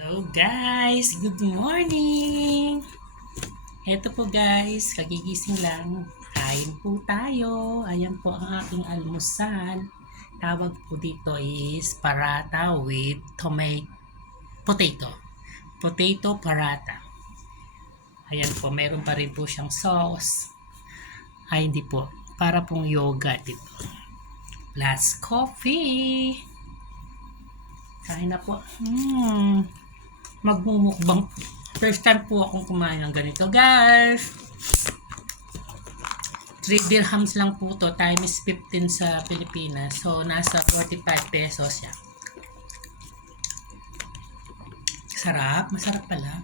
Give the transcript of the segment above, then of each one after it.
Hello guys! Good morning! Eto po guys, kagigising lang. Kain po tayo. Ayan po ang aking almusal. Tawag po dito is parata with potato. Potato parata. Ayan po, meron pa rin po siyang sauce. Ay hindi po, para pong yogurt ito. Plus coffee. Kain na po. Magmumukbang. First time po akong kumain ng ganito, guys. 3 dirhams lang po to, times 15 sa Pilipinas. So, nasa 45 pesos siya. Sarap, masarap pala.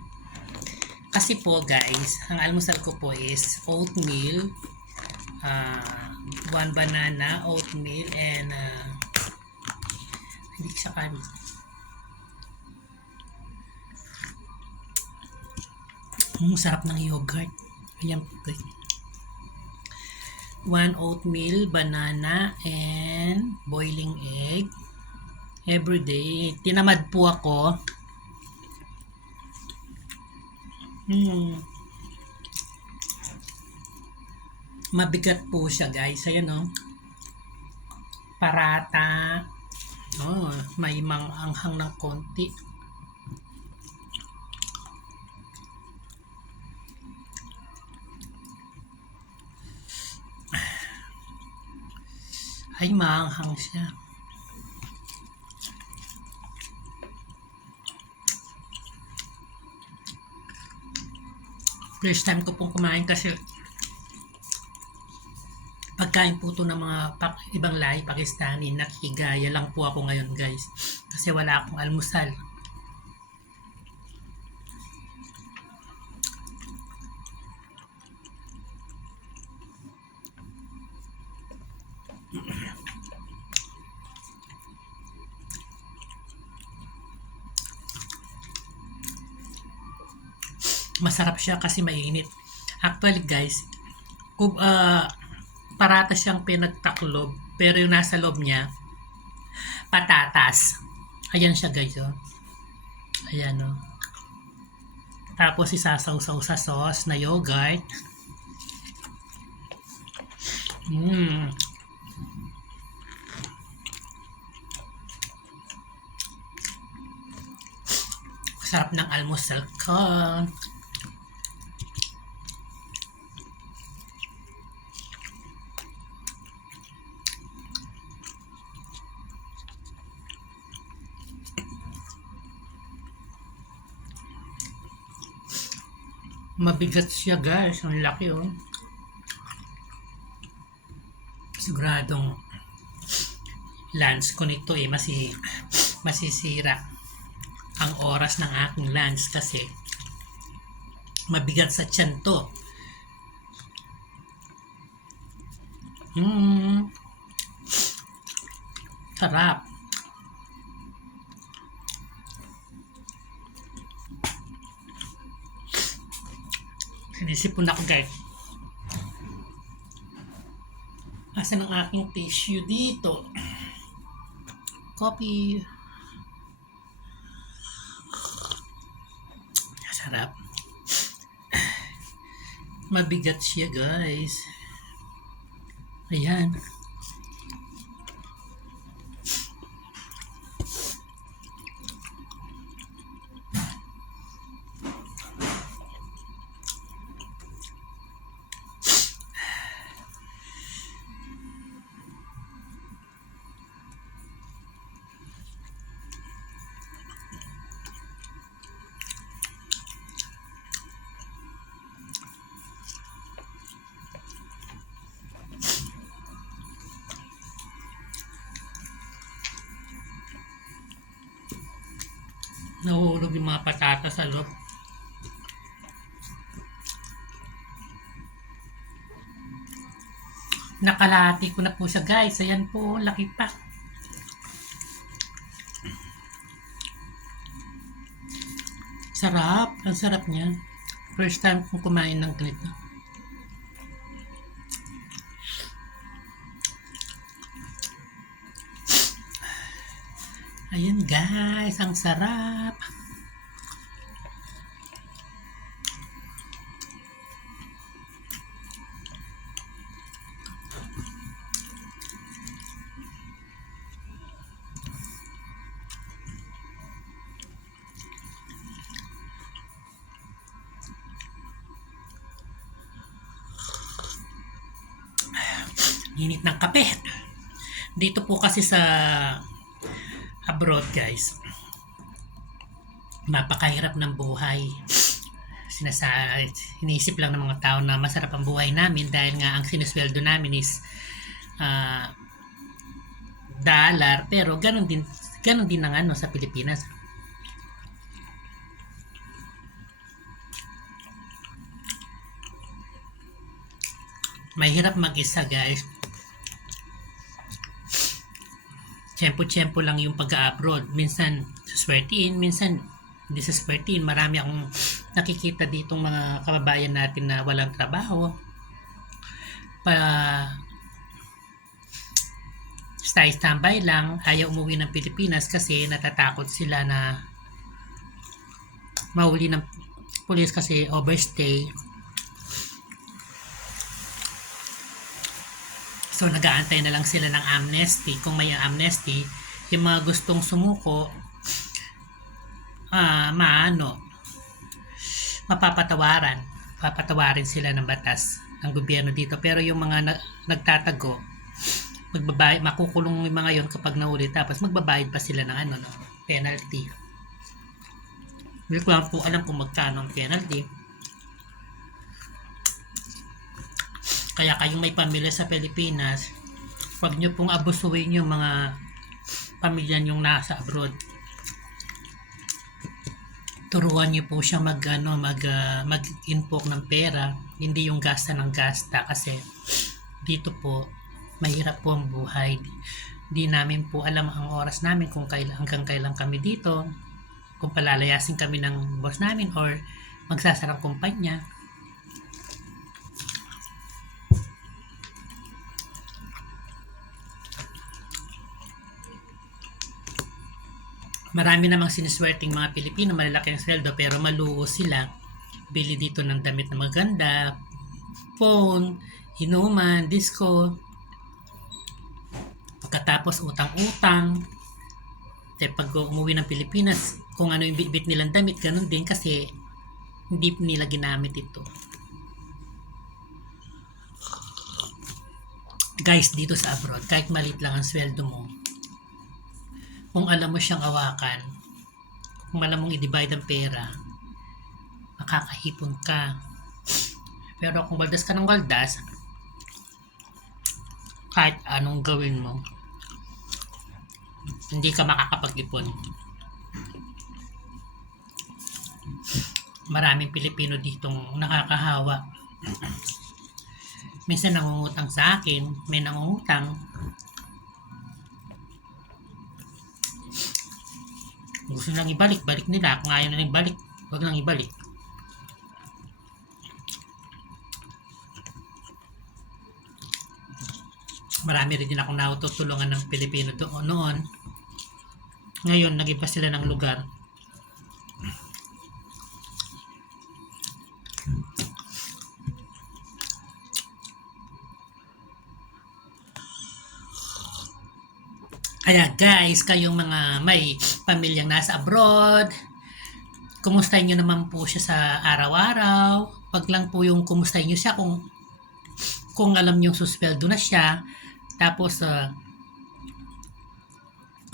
Kasi po, guys, ang almusal ko po is oatmeal, one banana, oatmeal, and hindi siya kanin. Sarap ng yogurt. Ayan po guys. 1 oatmeal, banana, and boiling egg. Everyday. Tinamad po ako. Mabigat po siya guys. Ayan o. Parata. Oh, may manganghang ng konti. Ay, maanghang siya. First time ko pong kumain kasi pagkain po ito ng mga ibang lahi, Pakistani, nakikigaya lang po ako ngayon guys. Kasi wala akong almusal. Masarap siya kasi mainit. Actually guys, parata siyang pinagtaklob, pero yung nasa loob niya, patatas. Ayan siya guys, oh. Ayan, oh. Tapos isasaw-saw sa sauce na yogurt. Sarap ng almusal ko. Mabigat siya guys. Ang laki oh. Siguradong lunch ko nito eh masisira ang oras ng aking lunch kasi mabigat sa tiyan to. Sarap. Sinisipon ako guys. Asan ang aking tissue dito? Coffee. Sarap. Mabigat siya guys. Ayan. Nahuhulog yung mga patatas sa loob. Nakalahati ko na po siya guys. Ayan po, laki pa. Sarap. Ang sarap niya. First time kong kumain ng ganito. Ayan guys, ang sarap. Init ng kape. Dito po kasi sa abroad guys, napakahirap ng buhay. Iniisip lang ng mga tao na masarap ang buhay namin dahil nga ang sinusweldo namin is ah, dollar, pero ganun din ang ano sa Pilipinas. Mahirap mag-isa guys. Tiyempo-tiyempo lang yung pag-abroad. Minsan suswertiin, minsan hindi suswertiin. Marami akong nakikita ditong mga kababayan natin na walang trabaho. Stay-standby lang, ayaw umuwi ng Pilipinas kasi natatakot sila na mahuli ng pulis kasi overstay. So nag-aantay na lang sila ng amnesty. Kung may amnesty, yung mga gustong sumuko, papatawarin sila ng batas ng gobyerno dito. Pero yung mga nagtatago, makukulong yung mga yon kapag naulit, tapos magbabayad pa sila ng penalty. Hindi ko lang po alam kung magkano ang penalty. Kaya kayong may pamilya sa Pilipinas, huwag nyo pong abusuin yung mga pamilya nyong nasa abroad. Turuan nyo po siya mag-inpok ng pera, hindi yung gasta ng gasta, kasi dito po mahirap po ang buhay. Di namin po alam ang oras namin kung hanggang kailan kami dito, kung palalayasin kami ng boss namin or magsasarang kumpanya. Marami namang siniswerteng mga Pilipino, malalaki ang sweldo pero maluho sila. Bili dito ng damit na maganda, phone, inuman, disco. Pagkatapos utang-utang. Pag umuwi ng Pilipinas, kung ano yung bitbit nilang damit, ganun din kasi hindi nila ginamit ito. Guys, dito sa abroad, kahit maliit lang ang sweldo mo, kung alam mo siyang awakan, kung alam mong i-divide ang pera, makakahipon ka. Pero kung waldas ka ng waldas, kahit anong gawin mo, hindi ka makakapag-ipon. Maraming Pilipino ditong nakakahawa. Minsan nangungutang sa akin, may nangungutang. Gusto nang ibalik, balik nila. Kung ayaw nilang ibalik, huwag nang ibalik. Marami rin din akong natutulungan ng Pilipino noon. Ngayon, nag-iba sila ng lugar. Kaya guys, kayong mga may pamilyang nasa abroad, kumustahin nyo naman po siya sa araw-araw. Pag lang po yung kumustahin nyo siya kung alam nyo suspeldo na siya. Tapos,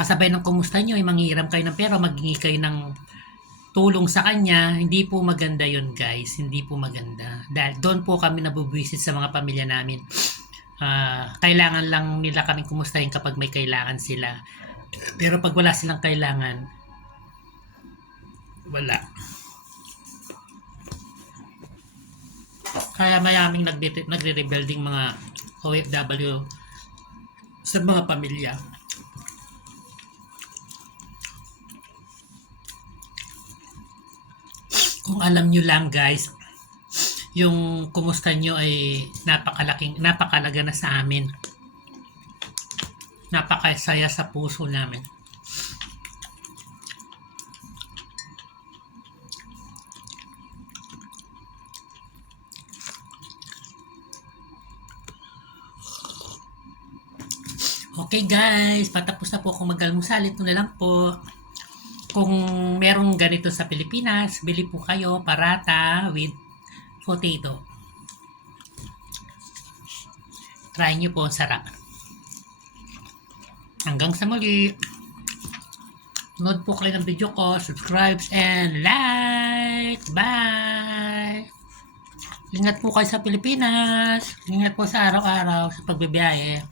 kasabay ng kumustahin nyo, manghihiram kayo ng pera, maghingi kayo ng tulong sa kanya. Hindi po maganda yon guys. Hindi po maganda. Dahil doon po kami nabubwisit sa mga pamilya namin. Kailangan lang nila kaming kumustahin kapag may kailangan sila. Pero pag wala silang kailangan, wala. Kaya mayaming nagre-rebuilding mga OFW sa mga pamilya. Kung alam nyo lang guys, yung kumusta nyo ay napakalaga na sa amin. Napakasaya sa puso namin. Okay guys, patapos na po akong mag-almusal. Ito na lang po. Kung merong ganito sa Pilipinas, bili po kayo parata with potato. Try nyo po, ang sarap. Hanggang sa muli. Nood po kayo ng video ko, subscribe and like. Bye! Ingat po kayo sa Pilipinas. Ingat po sa araw-araw sa pagbibiyahe.